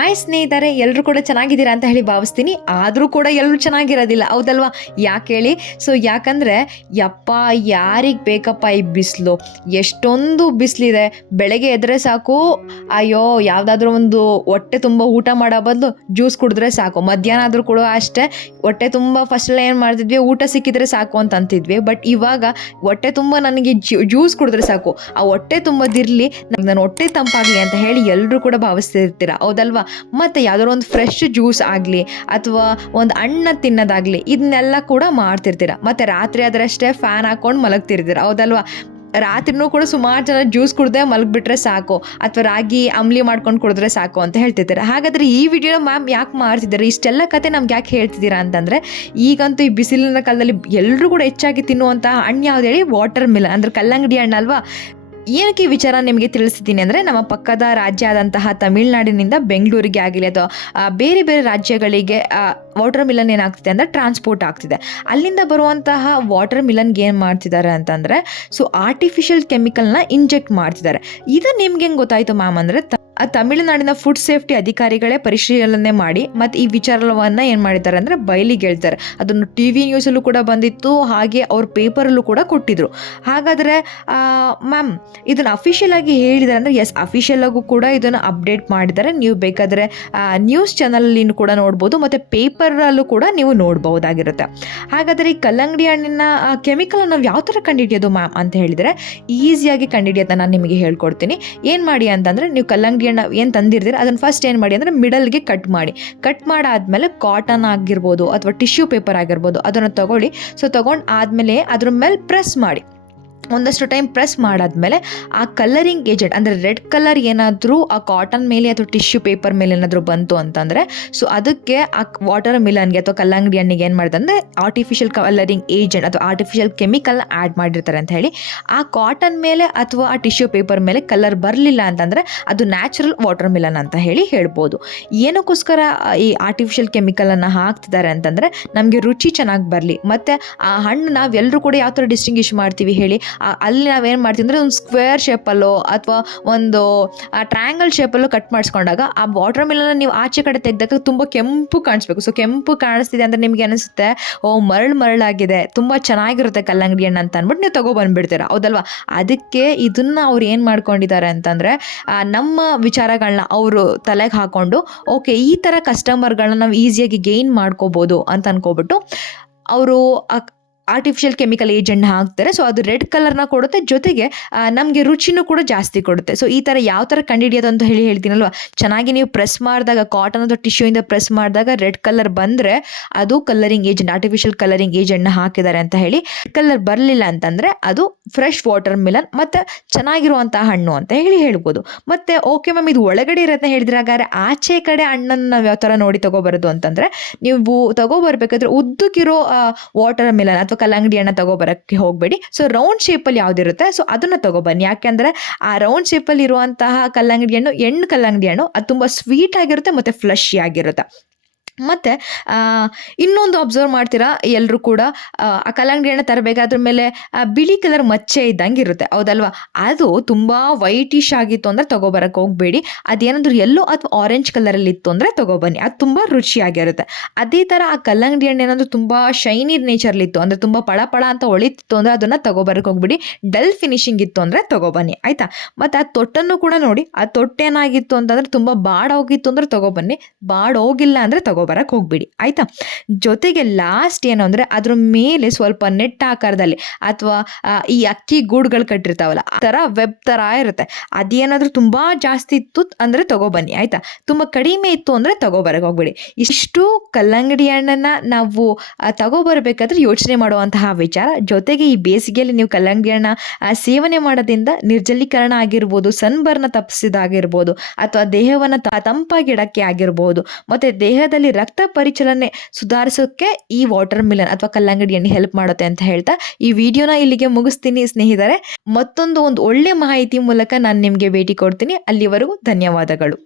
Hi ಸ್ನೇಹಿತರೆ, ಎಲ್ಲರೂ ಕೂಡ ಚೆನ್ನಾಗಿದ್ದೀರಾ ಅಂತ ಹೇಳಿ ಭಾವಿಸ್ತೀನಿ. ಆದರೂ ಕೂಡ ಎಲ್ಲರೂ ಚೆನ್ನಾಗಿರೋದಿಲ್ಲ, ಹೌದಲ್ವಾ? ಯಾಕೆ ಹೇಳಿ? ಯಾಕಂದರೆ ಯಪ್ಪ, ಯಾರಿಗೆ ಬೇಕಪ್ಪ ಈ ಬಿಸಿಲು? ಎಷ್ಟೊಂದು ಬಿಸಿಲಿದೆ. ಬೆಳಗ್ಗೆ ಎದ್ರೆ ಸಾಕು, ಅಯ್ಯೋ ಯಾವುದಾದ್ರೂ ಒಂದು ಹೊಟ್ಟೆ ತುಂಬ ಊಟ ಮಾಡೋ ಬದಲು ಜ್ಯೂಸ್ ಕುಡಿದ್ರೆ ಸಾಕು. ಮಧ್ಯಾಹ್ನ ಆದರೂ ಕೂಡ ಅಷ್ಟೇ, ಹೊಟ್ಟೆ ತುಂಬ ಫಸ್ಟೆಲ್ಲ ಏನು ಮಾಡ್ತಿದ್ವಿ, ಊಟ ಸಿಕ್ಕಿದ್ರೆ ಸಾಕು ಅಂತ ಅಂತಿದ್ವಿ. ಬಟ್ ಇವಾಗ ಹೊಟ್ಟೆ ತುಂಬ ನನಗೆ ಜ್ಯೂಸ್ ಕುಡಿದ್ರೆ ಸಾಕು, ಆ ಹೊಟ್ಟೆ ತುಂಬದಿರಲಿ, ನನ್ನ ಹೊಟ್ಟೆ ತಂಪಾಗಲಿ ಅಂತ ಹೇಳಿ ಎಲ್ಲರೂ ಕೂಡ ಭಾವಿಸ್ತಿರ್ತೀರ, ಹೌದಲ್ವಾ? ಮತ್ತು ಯಾವ್ದಾದ್ರು ಒಂದು ಫ್ರೆಶ್ ಜ್ಯೂಸ್ ಆಗಲಿ ಅಥವಾ ಒಂದು ಹಣ್ಣು ತಿನ್ನೋದಾಗಲಿ, ಇದನ್ನೆಲ್ಲ ಕೂಡ ಮಾಡ್ತಿರ್ತೀರ. ಮತ್ತು ರಾತ್ರಿ ಆದ್ರಷ್ಟೇ ಫ್ಯಾನ್ ಹಾಕ್ಕೊಂಡು ಮಲಗ್ತಿರ್ತೀರ, ಹೌದಲ್ವಾ? ರಾತ್ರಿನೂ ಕೂಡ ಸುಮಾರು ಜನ ಜ್ಯೂಸ್ ಕುಡ್ದೆ ಮಲಗಿಬಿಟ್ರೆ ಸಾಕು, ಅಥವಾ ರಾಗಿ ಅಂಬ್ಲಿ ಮಾಡ್ಕೊಂಡು ಕುಡಿದ್ರೆ ಸಾಕು ಅಂತ ಹೇಳ್ತಿದ್ದಾರೆ. ಹಾಗಾದರೆ ಈ ವಿಡಿಯೋ ಮ್ಯಾಮ್ ಯಾಕೆ ಮಾಡ್ತಿದ್ದಾರೆ, ಇಷ್ಟೆಲ್ಲ ಕತೆ ನಮ್ಗೆ ಯಾಕೆ ಹೇಳ್ತಿದ್ದೀರಾ ಅಂತಂದರೆ, ಈಗಂತೂ ಈ ಬಿಸಿಲಿನ ಕಾಲದಲ್ಲಿ ಎಲ್ಲರೂ ಕೂಡ ಹೆಚ್ಚಾಗಿ ತಿನ್ನುವಂಥ ಹಣ್ಣು ಯಾವ್ದು ಹೇಳಿ? ವಾಟರ್ ಮಿಲನ್, ಅಂದರೆ ಕಲ್ಲಂಗಡಿ ಹಣ್ಣು ಅಲ್ವಾ? ಏನಕ್ಕೆ ಈ ವಿಚಾರ ನಿಮಗೆ ತಿಳಿಸ್ತೀನಿ ಅಂದರೆ, ನಮ್ಮ ಪಕ್ಕದ ರಾಜ್ಯ ಆದಂತಹ ತಮಿಳುನಾಡಿನಿಂದ ಬೆಂಗಳೂರಿಗೆ ಆಗಲಿ ಅಥವಾ ಬೇರೆ ಬೇರೆ ರಾಜ್ಯಗಳಿಗೆ ವಾಟರ್ ಮಿಲನ್ ಏನಾಗ್ತಿದೆ ಅಂದರೆ ಟ್ರಾನ್ಸ್ಪೋರ್ಟ್ ಆಗ್ತಿದೆ. ಅಲ್ಲಿಂದ ಬರುವಂತಹ ವಾಟರ್ ಮಿಲನ್ಗೆ ಏನು ಮಾಡ್ತಿದ್ದಾರೆ ಅಂತಂದರೆ, ಆರ್ಟಿಫಿಷಿಯಲ್ ಕೆಮಿಕಲ್ನ ಇಂಜೆಕ್ಟ್ ಮಾಡ್ತಿದ್ದಾರೆ. ಇದು ನಿಮ್ಗೆ ಹೆಂಗೆ ಗೊತ್ತಾಯಿತು ಮ್ಯಾಮ್ ಅಂದರೆ, ತಮಿಳುನಾಡಿನ ಫುಡ್ ಸೇಫ್ಟಿ ಅಧಿಕಾರಿಗಳೇ ಪರಿಶೀಲನೆ ಮಾಡಿ ಮತ್ತು ಈ ವಿಚಾರವನ್ನು ಏನು ಮಾಡಿದ್ದಾರೆ ಅಂದರೆ ಬಯಲಿಗೆ ಹೇಳ್ತಾರೆ. ಅದನ್ನು TV ನ್ಯೂಸಲ್ಲೂ ಕೂಡ ಬಂದಿತ್ತು, ಹಾಗೆ ಅವ್ರ ಪೇಪರಲ್ಲೂ ಕೂಡ ಕೊಟ್ಟಿದ್ರು. ಹಾಗಾದರೆ ಮ್ಯಾಮ್ ಇದನ್ನು ಅಫಿಷಿಯಲ್ ಆಗಿ ಹೇಳಿದ್ದಾರೆ ಅಂದರೆ, ಎಸ್, ಅಫಿಷಿಯಲ್ ಆಗು ಕೂಡ ಇದನ್ನು ಅಪ್ಡೇಟ್ ಮಾಡಿದ್ದಾರೆ. ನೀವು ಬೇಕಾದರೆ ನ್ಯೂಸ್ ಚಾನಲಲ್ಲಿ ಕೂಡ ನೋಡ್ಬೋದು, ಮತ್ತು ಪೇಪರಲ್ಲೂ ಕೂಡ ನೀವು ನೋಡ್ಬೋದಾಗಿರುತ್ತೆ. ಹಾಗಾದರೆ ಈ ಕಲ್ಲಂಗಡಿ ಹಣ್ಣಿನ ಕೆಮಿಕಲ್ ನಾವು ಯಾವ ಥರ ಕಂಡುಹಿಡಿಯೋದು ಮ್ಯಾಮ್ ಅಂತ ಹೇಳಿದರೆ, ಈಸಿಯಾಗಿ ಕಂಡುಹಿಡಿಯೋದನ್ನ ನಾನು ನಿಮಗೆ ಹೇಳ್ಕೊಡ್ತೀನಿ. ಏನು ಮಾಡಿ ಅಂತಂದರೆ, ನೀವು ಕಲ್ಲಂಗಡಿ ಹಣ್ಣು ಏನು ತಂದಿರ್ತೀರ ಅದನ್ನು ಫಸ್ಟ್ ಏನು ಮಾಡಿ ಅಂದರೆ ಮಿಡಲ್ಗೆ ಕಟ್ ಮಾಡಾದ್ಮೇಲೆ ಕಾಟನ್ ಆಗಿರ್ಬೋದು ಅಥವಾ ಟಿಶ್ಯೂ ಪೇಪರ್ ಆಗಿರ್ಬೋದು, ಅದನ್ನು ತಗೊಳ್ಳಿ. ತೊಗೊಂಡು ಆದಮೇಲೆ ಅದ್ರ ಮೇಲೆ ಪ್ರೆಸ್ ಮಾಡಿ. ಒಂದಷ್ಟು ಟೈಮ್ ಪ್ರೆಸ್ ಮಾಡಾದ್ಮೇಲೆ ಆ ಕಲರಿಂಗ್ ಏಜೆಂಟ್ ಅಂದರೆ ರೆಡ್ ಕಲರ್ ಏನಾದರೂ ಆ ಕಾಟನ್ ಮೇಲೆ ಅಥವಾ ಟಿಶ್ಯೂ ಪೇಪರ್ ಮೇಲೆ ಏನಾದರೂ ಬಂತು ಅಂತಂದರೆ, ಅದಕ್ಕೆ ಆ ವಾಟರ್ ಮಿಲನ್ಗೆ ಅಥವಾ ಕಲ್ಲಂಗಡಿ ಹಣ್ಣಿಗೆ ಏನು ಮಾಡಿದೆ ಅಂದರೆ ಆರ್ಟಿಫಿಷಿಯಲ್ ಕಲರಿಂಗ್ ಏಜೆಂಟ್ ಅಥವಾ ಆರ್ಟಿಫಿಷಿಯಲ್ ಕೆಮಿಕಲ್ನ ಆ್ಯಡ್ ಮಾಡಿರ್ತಾರೆ ಅಂತ ಹೇಳಿ. ಆ ಕಾಟನ್ ಮೇಲೆ ಅಥವಾ ಆ ಟಿಶ್ಯೂ ಪೇಪರ್ ಮೇಲೆ ಕಲರ್ ಬರಲಿಲ್ಲ ಅಂತಂದರೆ ಅದು ನ್ಯಾಚುರಲ್ ವಾಟರ್ ಮಿಲನ್ ಅಂತ ಹೇಳಿ ಹೇಳ್ಬೋದು. ಏನಕ್ಕೋಸ್ಕರ ಈ ಆರ್ಟಿಫಿಷಿಯಲ್ ಕೆಮಿಕಲನ್ನು ಹಾಕ್ತಿದ್ದಾರೆ ಅಂತಂದರೆ, ನಮಗೆ ರುಚಿ ಚೆನ್ನಾಗಿ ಬರಲಿ. ಮತ್ತು ಆ ಹಣ್ಣು ನಾವೆಲ್ಲರೂ ಕೂಡ ಯಾವ ಥರ ಡಿಸ್ಟಿಂಗ್ವಿಷ್ ಮಾಡ್ತೀವಿ ಹೇಳಿ? ಅಲ್ಲಿ ನಾವೇನು ಮಾಡ್ತೀವಿ ಅಂದರೆ, ಒಂದು ಸ್ಕ್ವೇರ್ ಶೇಪಲ್ಲೋ ಅಥವಾ ಒಂದು ಟ್ರಯಾಂಗಲ್ ಶೇಪಲ್ಲೋ ಕಟ್ ಮಾಡಿಸ್ಕೊಂಡಾಗ ಆ ವಾಟರ್ ಮಿಲನ್ನ ನೀವು ಆಚೆ ಕಡೆ ತೆಗೆದಾಗ ತುಂಬ ಕೆಂಪು ಕಾಣಿಸ್ಬೇಕು. ಕೆಂಪು ಕಾಣಿಸ್ತಿದೆ ಅಂದರೆ ನಿಮಗೆ ಅನಿಸುತ್ತೆ, ಓ ಮರಳಾಗಿದೆ, ತುಂಬ ಚೆನ್ನಾಗಿರುತ್ತೆ ಕಲ್ಲಂಗಡಿ ಹಣ್ಣು ಅಂತ ಅಂದ್ಬಿಟ್ಟು ನೀವು ತೊಗೊಬಂದುಬಿಡ್ತೀರ, ಹೌದಲ್ವಾ? ಅದಕ್ಕೆ ಇದನ್ನು ಅವ್ರು ಏನು ಮಾಡ್ಕೊಂಡಿದ್ದಾರೆ ಅಂತಂದರೆ, ನಮ್ಮ ವಿಚಾರಗಳನ್ನ ಅವರು ತಲೆಗೆ ಹಾಕ್ಕೊಂಡು, ಓಕೆ ಈ ಥರ ಕಸ್ಟಮರ್ಗಳನ್ನ ನಾವು ಈಸಿಯಾಗಿ ಗೇನ್ ಮಾಡ್ಕೋಬೋದು ಅಂತ ಅನ್ಕೋಬಿಟ್ಟು ಅವರು ಆರ್ಟಿಫಿಷಿಯಲ್ ಕೆಮಿಕಲ್ ಏಜೆಂಟ್ ಹಾಕ್ತಾರೆ. ಅದು ರೆಡ್ ಕಲರ್ನ ಕೊಡುತ್ತೆ, ಜೊತೆಗೆ ನಮಗೆ ರುಚಿನೂ ಕೂಡ ಜಾಸ್ತಿ ಕೊಡುತ್ತೆ. ಈ ಥರ ಯಾವ ಥರ ಕಂಡುಹಿಡಿಯೋದು ಅಂತ ಹೇಳ್ತೀನಲ್ವ, ಚೆನ್ನಾಗಿ ನೀವು ಪ್ರೆಸ್ ಮಾಡಿದಾಗ, ಕಾಟನ್ ಅಥವಾ ಟಿಶ್ಯೂಯಿಂದ ಪ್ರೆಸ್ ಮಾಡಿದಾಗ ರೆಡ್ ಕಲರ್ ಬಂದರೆ ಅದು ಕಲರಿಂಗ್ ಏಜೆಂಟ್, ಆರ್ಟಿಫಿಷಿಯಲ್ ಕಲರಿಂಗ್ ಏಜೆಂಟ್ನ ಹಾಕಿದ್ದಾರೆ ಅಂತ ಹೇಳಿ. ಕಲರ್ ಬರಲಿಲ್ಲ ಅಂತಂದರೆ ಅದು ಫ್ರೆಶ್ ವಾಟರ್ ಮಿಲನ್ ಮತ್ತು ಚೆನ್ನಾಗಿರುವಂಥ ಹಣ್ಣು ಅಂತ ಹೇಳ್ಬೋದು. ಮತ್ತು ಓಕೆ ಮ್ಯಾಮ್, ಇದು ಒಳಗಡೆ ಇರೋದನ್ನ ಹೇಳಿದ್ರೆ, ಹಾಗಾದ್ರೆ ಆಚೆ ಕಡೆ ಹಣ್ಣನ್ನು ನಾವು ಯಾವ ಥರ ನೋಡಿ ತೊಗೊಬರೋದು ಅಂತಂದರೆ, ನೀವು ತೊಗೊಬರ್ಬೇಕಾದ್ರೆ ಉದ್ದಕ್ಕಿರೋ ವಾಟರ್ ಮಿಲನ್ ಅಥವಾ ಕಲ್ಲಂಗಡಿ ಹಣ್ಣು ತಗೋಬರಕ್ಕೆ ಹೋಗಬೇಡಿ. ರೌಂಡ್ ಶೇಪಲ್ಲಿ ಯಾವುದಿರುತ್ತೆ ಅದನ್ನು ತಗೊಬನ್ನಿ. ಯಾಕೆಂದರೆ ಆ ರೌಂಡ್ ಶೇಪಲ್ಲಿ ಇರುವಂತಹ ಕಲ್ಲಂಗಡಿ ಹಣ್ಣು, ಹೆಣ್ಣು ಕಲ್ಲಂಗಡಿ ಹಣ್ಣು, ಅದು ತುಂಬ ಸ್ವೀಟ್ ಆಗಿರುತ್ತೆ ಮತ್ತು ಫ್ಲಶಿ ಆಗಿರುತ್ತೆ. ಮತ್ತು ಇನ್ನೊಂದು ಅಬ್ಸರ್ವ್ ಮಾಡ್ತೀರಾ ಎಲ್ಲರೂ ಕೂಡ, ಆ ಕಲ್ಲಂಗಡಿ ಹಣ್ಣು ತರಬೇಕಾದ್ರ ಮೇಲೆ ಬಿಳಿ ಕಲರ್ ಮಚ್ಚೆ ಇದ್ದಂಗೆ ಇರುತ್ತೆ, ಹೌದಲ್ವಾ? ಅದು ತುಂಬ ವೈಟಿಶ್ ಆಗಿತ್ತು ಅಂದರೆ ತೊಗೊಬರಕ್ಕೆ ಹೋಗಬೇಡಿ. ಅದೇನಾದರೂ ಎಲ್ಲೋ ಅಥವಾ ಆರೆಂಜ್ ಕಲರಲ್ಲಿ ಇತ್ತು ಅಂದರೆ ತೊಗೊಬನ್ನಿ, ಅದು ತುಂಬ ರುಚಿಯಾಗಿರುತ್ತೆ. ಅದೇ ಥರ ಆ ಕಲ್ಲಂಗಡಿ ಹಣ್ಣು ಏನಾದರೂ ತುಂಬ ಶೈನಿ ನೇಚರ್ಲಿತ್ತು ಅಂದರೆ ತುಂಬ ಪಳ ಅಂತ ಹೊಳಿತಿತ್ತು ಅಂದರೆ ಅದನ್ನು ತೊಗೊಬರಕ್ಕೆ ಹೋಗ್ಬಿಡಿ. ಡಲ್ ಫಿನಿಶಿಂಗ್ ಇತ್ತು ಅಂದರೆ ತೊಗೊಬನ್ನಿ, ಆಯಿತಾ? ಮತ್ತು ಆ ತೊಟ್ಟನ್ನು ಕೂಡ ನೋಡಿ, ಆ ತೊಟ್ಟೇನಾಗಿತ್ತು ಅಂತಂದರೆ ತುಂಬ ಬಾಡೋಗಿತ್ತು ಅಂದರೆ ತೊಗೊಬನ್ನಿ, ಬಾಡೋಗಿಲ್ಲ ಅಂದರೆ ಬರಕ್ಕೆ ಹೋಗ್ಬಿಡಿ, ಆಯ್ತಾ? ಜೊತೆಗೆ ಲಾಸ್ಟ್ ಏನು ಅಂದರೆ, ಅದ್ರ ಮೇಲೆ ಸ್ವಲ್ಪ ನೆಟ್ ಆಕಾರದಲ್ಲಿ ಅಥವಾ ಈ ಅಕ್ಕಿ ಗೂಡುಗಳು ಕಟ್ಟಿರ್ತಾವಲ್ಲ, ಆ ಥರ ವೆಬ್ ಥರ ಇರುತ್ತೆ. ಅದೇನಾದರೂ ತುಂಬ ಜಾಸ್ತಿ ಇತ್ತು ಅಂದರೆ ತೊಗೊಬನ್ನಿ, ಆಯಿತಾ? ತುಂಬ ಕಡಿಮೆ ಇತ್ತು ಅಂದರೆ ತೊಗೊಬರಕ್ಕೆ ಹೋಗ್ಬಿಡಿ. ಇಷ್ಟು ಕಲ್ಲಂಗಡಿ ಹಣ್ಣನ್ನು ನಾವು ತೊಗೊಬರ್ಬೇಕಾದ್ರೆ ಯೋಚನೆ ಮಾಡುವಂತಹ ವಿಚಾರ. ಜೊತೆಗೆ ಈ ಬೇಸಿಗೆಯಲ್ಲಿ ನೀವು ಕಲ್ಲಂಗಡಿ ಹಣ್ಣ ಸೇವನೆ ಮಾಡೋದ್ರಿಂದ ನಿರ್ಜಲೀಕರಣ ಆಗಿರ್ಬೋದು, ಸನ್ಬರ್ನ ತಪ್ಪಿಸಿದಾಗಿರ್ಬೋದು, ಅಥವಾ ದೇಹವನ್ನು ತಂಪಾಗಿಡಕ್ಕೆ ಆಗಿರ್ಬೋದು, ಮತ್ತು ದೇಹದಲ್ಲಿ ರಕ್ತ ಪರಿಚಲನೆ ಸುಧಾರಿಸೋಕ್ಕೆ ಈ ವಾಟರ್ ಮಿಲನ್ ಅಥವಾ ಕಲ್ಲಂಗಡಿ ಹಣ್ಣು ಹೆಲ್ಪ್ ಮಾಡುತ್ತೆ ಅಂತ ಹೇಳ್ತಾ ಈ ವಿಡಿಯೋನ ಇಲ್ಲಿಗೆ ಮುಗಿಸ್ತೀನಿ ಸ್ನೇಹಿತರೆ. ಮತ್ತೊಂದು ಒಳ್ಳೆ ಮಾಹಿತಿ ಮೂಲಕ ನಾನು ನಿಮಗೆ ಭೇಟಿ ಕೊಡ್ತೀನಿ. ಅಲ್ಲಿವರೆಗೂ ಧನ್ಯವಾದಗಳು.